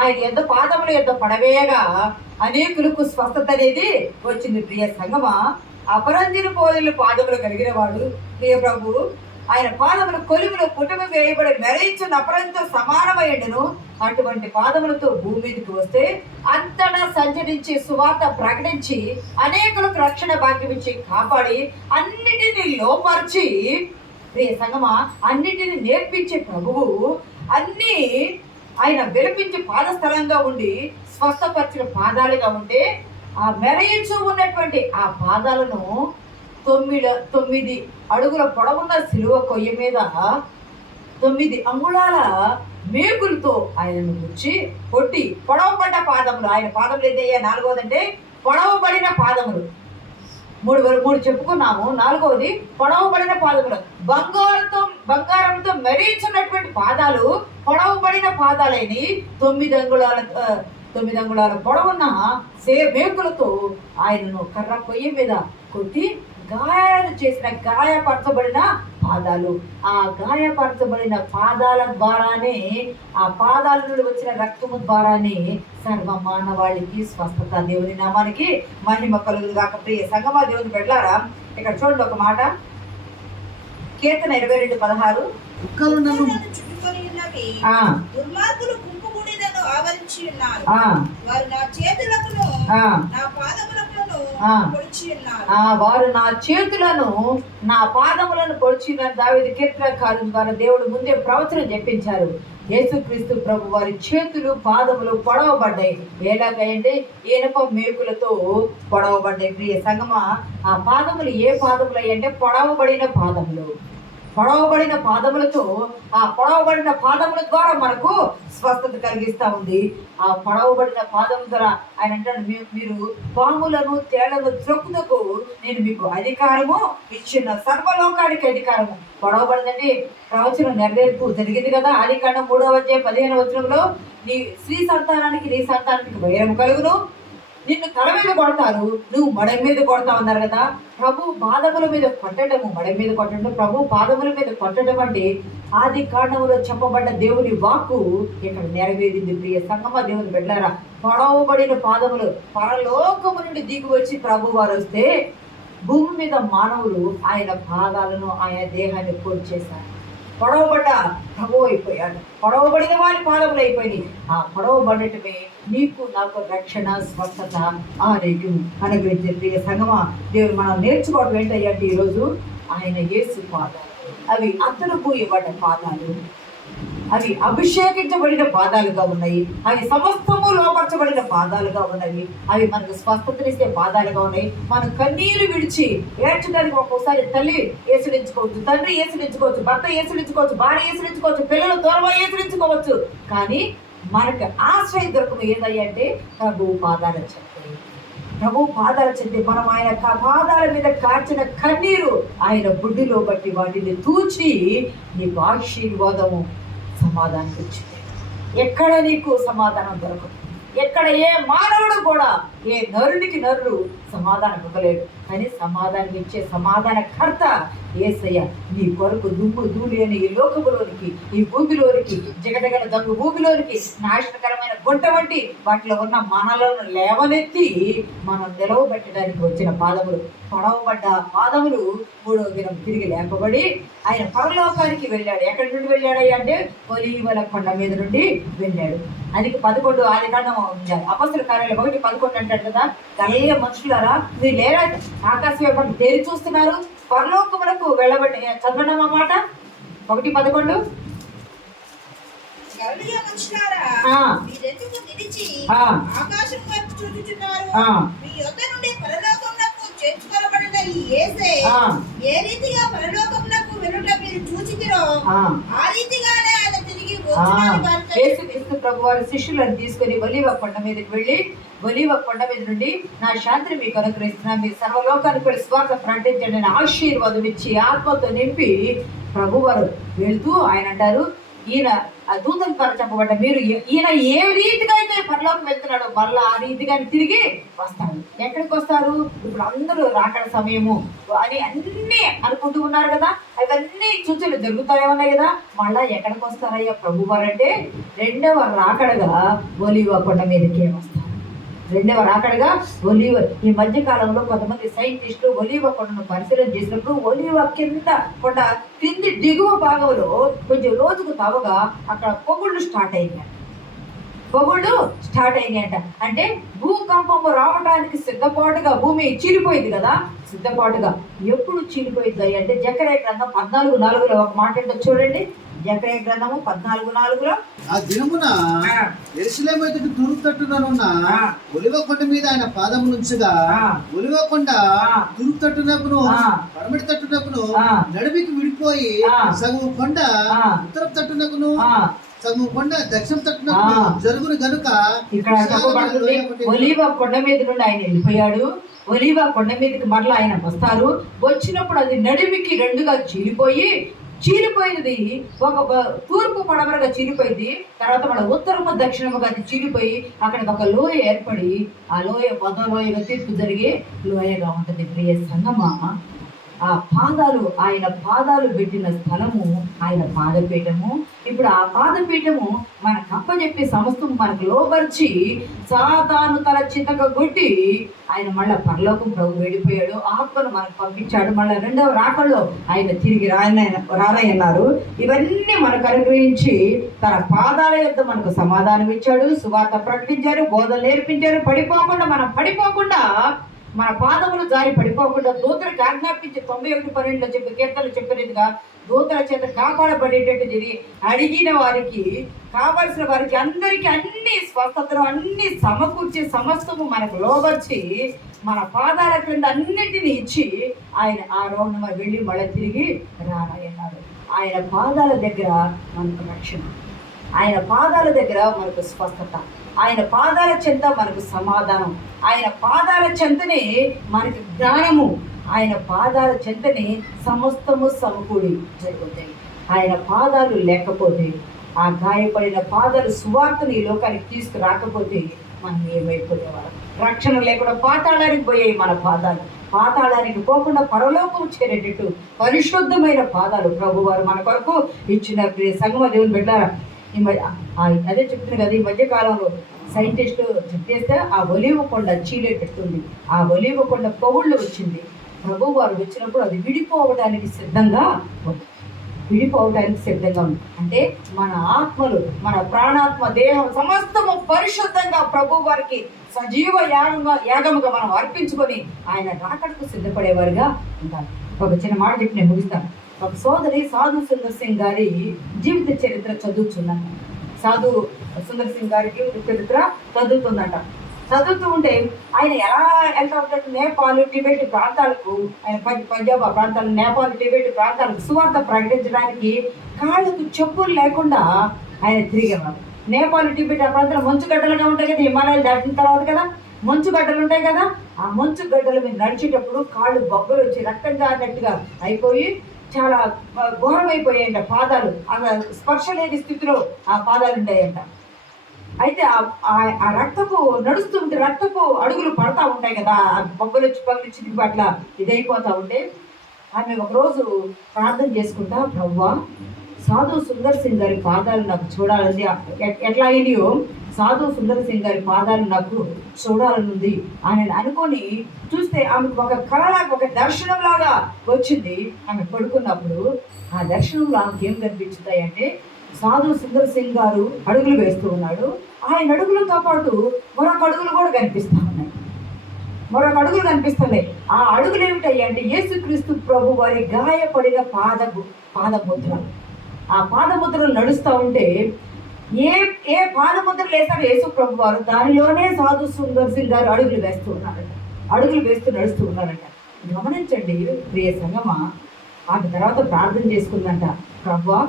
ఆయన ఎంత పాదముల యొక్క పడవేయగా అనేకులకు స్వస్థత అనేది వచ్చింది. ప్రియ సంగమా, అపరంజిన పోలిన పాదములు కలిగిన వాడు ప్రియ ప్రభు. ఆయన పాదములు కొలుములు పుటమి వేయబడి మెరయించిన అపరంతో సమానమైండును. అటువంటి పాదములతో భూమి మీదకి వస్తే అంతటా సంచరించి సువార్త ప్రకటించి అనేకులకు రక్షణ భాగ్యం ఇచ్చి కాపాడి అన్నిటినీ లోపరిచి, ప్రియ సంగమా, అన్నిటిని నేర్పించే ప్రభువు అన్నీ ఆయన విలపించి పాదస్థలంగా ఉండి స్వస్థపరిచిన పాదాలుగా ఉంటే ఆ మెరయించు ఉన్నటువంటి ఆ పాదాలను 9 అడుగుల పొడవున్న సిలువ కొయ్య మీద 9 అంగుళాల మేకులతో ఆయనను గుచ్చి కొట్టి పొడవబడ్డ పాదములు. ఆయన పాదములు ఏదయ్యా? 4వదంటే పొడవబడిన పాదములు. 3 చెప్పుకున్నాము. 4వది పొడవబడిన పాదములు. బంగారంతో మెరీచున్నటువంటి పాదాలు పొడవబడిన పాదాలని 9 అంగుళాల పొడవున్న మేకులతో ఆయనను కర్ర పొయ్యి మీద కొట్టి గాయాలు చేసిన, గాయపరచబడిన పాదాలు. ఆ గాయపరచబడిన పాదాల ద్వారానే, ఆ పాదాల నుండి వచ్చిన రక్తము ద్వారానే సర్వ మానవాళికి స్వస్థత. దేవుని నామానికి మహిమ కలుగును గాక. ప్రియ సంగమా, దేవుని బిడ్డలారా, ఇక్కడ చూడండి ఒక మాట. కీర్తన 22:16 చుట్టుకొని ఉన్నవి దుర్మార్గులు గుంపుగూడి నన్ను ఆవరించి ఉన్నారు. వారు నా చేతులకును నా పాదములకును ఆ. పొడిచి ఉన్నారు. వారు నా చేతులను నా పాదములను పొడిచిన దావీదు కీర్తనకారుల ద్వారా దేవుడు ముందే ప్రవచనం చెప్పించారు. యేసుక్రీస్తు ప్రభు వారి చేతులు పాదములు పొడవబడ్డాయి. ఎలాగంటే ఇనుప మేకులతో పొడవబడ్డాయి. ప్రియ సంగమా, ఆ పాదములు ఏ పాదములు అంటే పొడవబడిన పాదములు. పొడవబడిన పాదములతో, ఆ పొడవబడిన పాదముల ద్వారా మనకు స్వస్థత కలిగిస్తా ఉంది. ఆ పొడవబడిన పాదముల ద్వారా ఆయన అంటాడు, మీరు పాములను తేళ్లను త్రొక్కుటకు నేను మీకు అధికారము ఇచ్చిన, సర్వలోకానికి అధికారము. పొడవబడిందంటే ప్రవచనం నెరవేర్పు జరిగింది కదా. ఆదికాండం 3:15 నీ స్త్రీ సంతానానికి నీ సంతానానికి వైరం కలుగును, నిన్ను తల మీద కొడతారు, నువ్వు మడ మీద కొడతా ఉన్నారు కదా. ప్రభు పాదముల మీద కొట్టడము, మడ మీద కొట్టడం, ప్రభు పాదముల మీద కొట్టడం అంటే ఆది కాండములో చెప్పబడ్డ దేవుని వాక్కు ఇక్కడ నెరవేరింది. ప్రియ సంగమ దేవుని బిడ్డలారా, పొడవబడిన పాదములు పరలోకము నుండి దిగి వచ్చి ప్రభు వారు వస్తే భూమి మీద మానవులు ఆయన పాదాలను ఆయన దేహాన్ని పొడిచేశారు. పొడవబడ్డ ప్రభు అయిపోయాడు. పొడవబడిన వారి పాదములు అయిపోయినాయి. ఆ పొడవబడటమే నీకు నాకు రక్షణ, స్వస్థత, ఆరోగ్యం అనుగ్రహించే. ప్రియ సంగమా, దేవుడు మనం నేర్చుకోవడం ఏంటంటే ఈరోజు ఆయన యేసు పాదాలు, అవి అతను పూయబడ్డ పాదాలు, అవి అభిషేకించబడిన పాదాలుగా ఉన్నాయి. అవి సమస్తము లోపరచబడిన పాదాలుగా ఉన్నాయి. అవి మనకు స్వస్థతనిచ్చే పాదాలుగా ఉన్నాయి. మన కన్నీరు విడిచి ఏడ్చడానికి ఒక్కోసారి తల్లి ఏసులించుకోవచ్చు, తండ్రి ఏసులించుకోవచ్చు, భర్త ఏసులించుకోవచ్చు, భార్య ఏసులించుకోవచ్చు, పిల్లలు దూరంగా ఏసులించుకోవచ్చు. కానీ మనకు ఆశ్రయం దొరకదు ఏదంటే ప్రభు పాదాల చెంత. ప్రభు పాదాల చెంది మనం ఆయన పాదాల మీద కాచిన కన్నీరు ఆయన బుడ్డిలో బట్టి వాటిని తూచి నీకు ఆశీర్వాదము, సమాధానం వచ్చింది. ఎక్కడ నీకు సమాధానం దొరకదు. ఎక్కడ ఏ మానవుడు కూడా, ఏ నరుడికి నరుడు సమాధానం ఇవ్వలేడు. కానీ సమాధానం ఇచ్చే సమాధానకర్త యేసయ్య నీ కొరకు దుమ్ము ధూళి అని ఈ లోకములోనికి, ఈ భూమిలోనికి, జగదగల దమ్ము భూమిలోనికి, నాశనకరమైన గుంట వంటి వాటిలో ఉన్న మనలను లేవనెత్తి మనం నిలవబెట్టడానికి వచ్చిన పాదములు, పొడవబడ్డ పాదములు 3వ దినం తిరిగి లేపబడి ఆయన పరలోకానికి వెళ్ళాడు. ఎక్కడి నుండి వెళ్ళాడు అంటే ఒలీవల కొండ మీద నుండి వెళ్ళాడు. అది 11 ఆదికాండం అపొస్తలుల కార్యాలు 1:11 అంటాడు కదా. గలిలయ మనుషులారా, మీరు లేరా ఆకాశం వైపు తేరి చూస్తున్నారు, పరలోకములకు వెళ్ళబడి. చదవండి అన్నమాట 1:11. గలిలయ మనుషులారా, మీరెందుకు నిలిచి ఆకాశం వైపు చూచుచున్నారు? మీ యొద్ద నుండి పరలోకమునకు చేర్చుకొనబడిన ఈ యేసే ఏ రీతిగా పరలోకమునకు వెళ్ళుట మీరు చూచితిరో, ఆ రీతిగానే ఆయన తిరిగి యేసుక్రీస్తు ప్రభు వారి శిష్యులను తీసుకుని ఒలీవ కొండ మీదకి వెళ్ళి, ఒలీవ కొండ మీద నుండి నా శాంతిని మీకు అనుగ్రహిస్తున్నా, మీరు సర్వలోకానికి వెళ్ళి స్వార్థ ప్రకటించండి అని ఆశీర్వాదం ఇచ్చి ఆత్మతో నింపి ప్రభు వారు వెళ్తూ ఆయన అంటారు, ఈయన ఆ దూతల ద్వారా చెప్పబడ్డ మీరు ఈయన ఏ రీతిగా అయితే పరలోకం వెళ్తున్నాడో మళ్ళీ ఆ రీతిగా తిరిగి వస్తాడు. ఎక్కడికి వస్తారు? ఇప్పుడు అందరూ రాకడ సమయము అని అన్నీ అనుకుంటూ ఉన్నారు కదా. అవన్నీ సూచనలు జరుగుతానే ఉన్నాయి కదా. మళ్ళా ఎక్కడికి వస్తారయ్యా ప్రభు వారంటే 2వ రాకడగా ఒలీవ కొండ మీదకే వస్తారు. 2వ రాకడగా ఒలీవ. ఈ మధ్య కాలంలో కొంతమంది సైంటిస్టులు ఒలీవ కొండను పరిశీలన చేసినప్పుడు ఒలీవ కొండ కింది దిగువ భాగంలో కొంచెం రోజుకు తవగా అక్కడ పొగుళ్ళు స్టార్ట్ అయినాయంట. అంటే భూకంపము రావడానికి సిద్ధపాటుగా భూమి చీలిపోయింది కదా. సిద్ధపాటుగా ఎప్పుడు చీలిపోయింది అంటే జకర్యా గ్రంథం 14:4 ఒక మాట ఏంటో చూడండి. జకర్యా గ్రంథము 14:4 ఆ దినమున యెరూషలేము ఎదుట తూర్పు తట్టుననున్న ఒలివ కొండ మీద ఆయన పాదములుంచగా ఒలివ కొండ తూర్పు తట్టునకును పడమటి తట్టునకును నడిమికి విడిపోయి సగం కొండ ఉత్తర తట్టునకును సగం కొండ దక్షిణ తట్టునకును జరుగును గనుక ఇక్కడ ఒలీవ కొండ మీద నుండి ఆయన వెళ్ళిపోయాడు. ఒలీవ కొండ మీదకి మరలా ఆయన వస్తారు. వచ్చినప్పుడు అది నడిమికి 2గా చీలిపోయినది. ఒక తూర్పు పడమరగా చీలిపోయింది. తర్వాత మన ఉత్తరము దక్షిణముగా అది చీలిపోయి అక్కడ ఒక లోయ ఏర్పడి ఆ లోయ లోయగా తీర్పు జరిగే లోయగా ఉంటుంది. ప్రియ సంగమా, ఆ పాదాలు, ఆయన పాదాలు పెట్టిన స్థలము ఆయన పాదపీఠము. ఇప్పుడు ఆ పాదపీఠము మనకు అప్పచెప్పే సమస్తం మనకు లోపరిచి సాతాను తల చితక కొట్టి ఆయన మళ్ళా పరలోకం ప్రభు వెళ్ళిపోయాడు. ఆత్మను మనకు పంపించాడు. మళ్ళీ 2వ రాకల్లో ఆయన తిరిగి రానయ్యన్నారు. ఇవన్నీ మనకు అనుగ్రహించి తన పాదాల యొద్ద మనకు సమాధానం ఇచ్చాడు. సువార్త ప్రకటించారు, బోధలు నేర్పించారు. మనం పడిపోకుండా మన పాదములు జారి పడిపోకుండా దూతలకు ఆజ్ఞాపించి 91:12 చెప్పి కీర్తనలు చెప్పినట్టుగా దూతల చేత కాపాడబడేటట్టు జరిగి అడిగిన వారికి కావలసిన వారికి అందరికీ అన్ని స్వస్థతలు అన్ని సమకూర్చి సమస్తము మనకు లోబర్చి మన పాదాల క్రింద అన్నిటినీ ఇచ్చి ఆయన ఆ రోజున వెళ్ళి మళ్ళీ తిరిగి రానయ్యన్నాడు. ఆయన పాదాల దగ్గర మనకు రక్షణ, ఆయన పాదాల దగ్గర మనకు స్వస్థత, ఆయన పాదాల చెంత మనకు సమాధానం, ఆయన పాదాల చెంతనే మనకు జ్ఞానము, ఆయన పాదాల చెంతనే సమస్తము సమకూడి జరుగుతాయి. ఆయన పాదాలు లేకపోతే, ఆ గాయపడిన పాదాలు సువార్తను ఈ లోకానికి తీసుకురాకపోతే మనం ఏమైపోయేవారు. రక్షణ లేకుండా పాతాళానికి పోయాయి మన పాదాలు. పాతాళానికి పోకుండా పరలోకం చేరేటట్టు పరిశుద్ధమైన పాదాలు ప్రభువారు మన కొరకు ఇచ్చిన సంగమ దేవుని పెట్టారా. అదే చెప్తున్నారు కదా, ఈ మధ్యకాలంలో సైంటిస్టు చెప్పేస్తే ఆ ఒలీవ కొండ చీలేటట్టుంది, ఆ ఒలీవ కొండ పొగుళ్ళు వచ్చింది. ప్రభు వారు వచ్చినప్పుడు అది విడిపోవడానికి సిద్ధంగా ఉంది. అంటే మన ఆత్మలు, మన ప్రాణాత్మ, దేహం సమస్తము పరిశుద్ధంగా ప్రభు వారికి సజీవ యాగముగా మనం అర్పించుకొని ఆయన రాకడకు సిద్ధపడేవారుగా ఉంటారు. ఒక చిన్న మాట చెప్పి నేను ముగిస్తాను. ఒక సోదరి సాధు సుందర్ సింగ్ గారి జీవిత చరిత్ర చదువుతున్నాను. సాధు సుందర్ సింగ్ గారి జీవిత చరిత్ర చదువుతూ ఉంటే ఆయన ఎలా వెళ్తా ఉంటాడు, నేపాల్ టిబెట్ ప్రాంతాలకు, ఆయన పంజాబ్ ఆ ప్రాంతాలు, నేపాల్ టిబెట్ ప్రాంతాలకు సువార్త ప్రకటించడానికి కాళ్ళకు చెప్పులు లేకుండా ఆయన తిరిగేవాడు. నేపాల్ టిబెట్ ఆ ప్రాంతాలు మంచుగడ్డలుగా ఉంటాయి కదా, హిమాలయాలు దాటిన తర్వాత కదా మంచుగడ్డలు ఉంటాయి కదా, ఆ మంచుగడ్డల మీద నడిచేటప్పుడు కాళ్ళు బొబ్బలు వచ్చి రక్తం కారినట్టుగా అయిపోయి చాలా ఘోరమైపోయాయంట పాదాలు. అలా స్పర్శ లేని స్థితిలో ఆ పాదాలు ఉంటాయంట. అయితే ఆ రక్తపు నడుస్తుంటే రక్తపు అడుగులు పడతా ఉంటాయి కదా, పగిలిచ్చి అట్లా ఇదైపోతూ ఉంటే ఆమె ఒకరోజు ప్రార్థన చేసుకుంటా, ప్రభువా సాధు సుందర్ సింగ్ గారి పాదాలు నాకు చూడాలని, ఎట్లా అయినాయో సాధు సుందర్ సింగ్ గారి పాదాలు నాకు చూడాలనుంది అని అనుకొని చూస్తే ఆమెకు ఒక కళలాగా, ఒక దర్శనంలాగా వచ్చింది. ఆమె పడుకున్నప్పుడు ఆ దర్శనంలో ఆమెకు ఏం కనిపించుతాయి అంటే, సాధు సుందర్ సింగ్ గారు అడుగులు వేస్తూ ఉన్నాడు, ఆయన అడుగులతో పాటు మరొక అడుగులు కూడా కనిపిస్తున్నాయి. ఆ అడుగులు ఏమిటాయి అంటే యేసుక్రీస్తు ప్రభు వారి గాయపడిన పాదముద్రలు. ఆ పాదముద్రలు నడుస్తూ ఉంటే ఏ పాదముద్రలు వేస్తారో యేసు ప్రభు వారు దానిలోనే సాధు సుందర్ సింగ్ గారు అడుగులు వేస్తూ నడుస్తూ ఉన్నారంట. గమనించండి ప్రియ సంగమా, ఆ తర్వాత ప్రార్థన చేసుకుందంట, ప్రభువా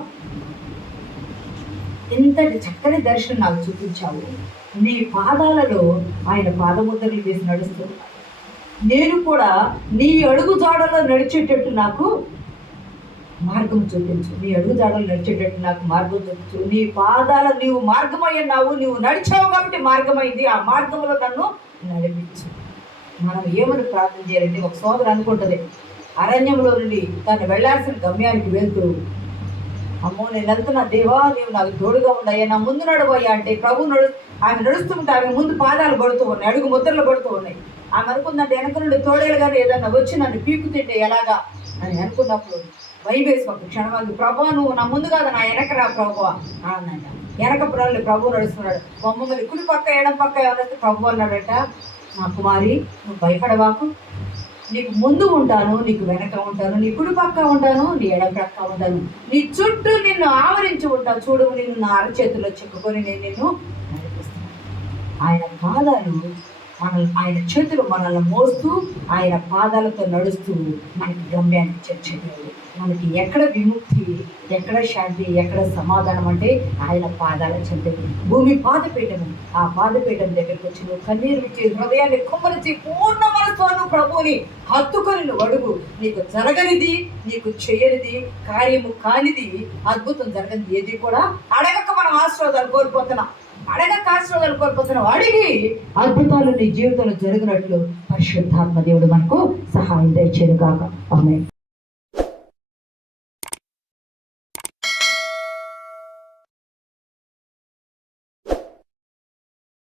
ఇంతటి చక్కని దర్శనం నాకు చూపించావు, నీ పాదాలలో ఆయన పాదముద్రలు వేసి నడుస్తూ నేను కూడా నీ అడుగు జాడలో నడిచేటట్టు నాకు మార్గం చూపించు, నీ పాదాల నీవు మార్గమయ్యన్నావు, నీవు నడిచావు కాబట్టి మార్గమైంది, ఆ మార్గంలో నన్ను నడిపించు. మనం ఏమని ప్రార్థన చేయాలంటే, ఒక సోదరు అనుకుంటుంది అరణ్యంలో నుండి తను వెళ్ళాల్సిన గమ్యానికి వెళ్తూ, అమ్మో నేను వెళ్తున్నా దేవా నీవు నాకు తోడుగా ఉండయ్యా, నా ముందు నడవయ్యా అంటే ఆమె నడుస్తుంటే ఆమె ముందు పాదాలు పడుతూ ఉన్నాయి, అడుగు ముద్రలు పడుతూ ఉన్నాయి. ఆమె అనుకుందంటే వెనక నుండి తోడేలు కానీ ఏదన్నా వచ్చి నన్ను పీకు తింటే ఎలాగా అని అనుకున్నప్పుడు భయమేసి ఒక క్షణమాగి, ప్రభా నువ్వు నా ముందు కాదు నా వెనక రా ప్రభు అనంట. వెనక పిల్లలు ప్రభు నడుస్తున్నాడు, మమ్మల్ని కుడి పక్క ఎడం పక్క ఎవరైతే ప్రభు అన్నాడట, నా కుమారి నువ్వు భయపడవాకు, నీకు ముందు ఉంటాను, నీకు వెనక ఉంటాను, నీ కుడి పక్క ఉంటాను, నీ ఎడం పక్క ఉంటాను, నీ చుట్టూ నిన్ను ఆవరించి ఉంటాను, చూడు నిన్ను నా అరచేతుల్లో చెక్కుకొని నేను నిన్ను నడిపిస్తాను. ఆయన పాదాలు ఆయన చేతులు మనల్ని మోస్తూ ఆయన పాదాలతో నడుస్తూ మనకి గమ్యాన్ని చేర్చేవాడు. మనకి ఎక్కడ విముక్తి, ఎక్కడ శాంతి, ఎక్కడ సమాధానం అంటే ఆయన పాదాల చెంత. భూమి పాదపీఠము, ఆ పాదపీఠం దగ్గరికి వచ్చి నువ్వు కన్నీరు ఇచ్చి హృదయాన్ని కుమ్మరించి పూర్ణ మనసును ప్రభువుని హత్తుకొని నువ్వు అడుగు. నీకు జరగనిది, నీకు చేయనిది, కార్యము కానిది, అద్భుతం జరగనిది ఏది కూడా అడగక మనం ఆశీర్వాదాలు కోల్పోతున్నాం. అడిగి అద్భుతాలు నీ జీవితంలో జరిగినట్లు పరిశుద్ధాత్మ దేవుడు మనకు సహాయం దయచేయను గాక. ఆమేన్.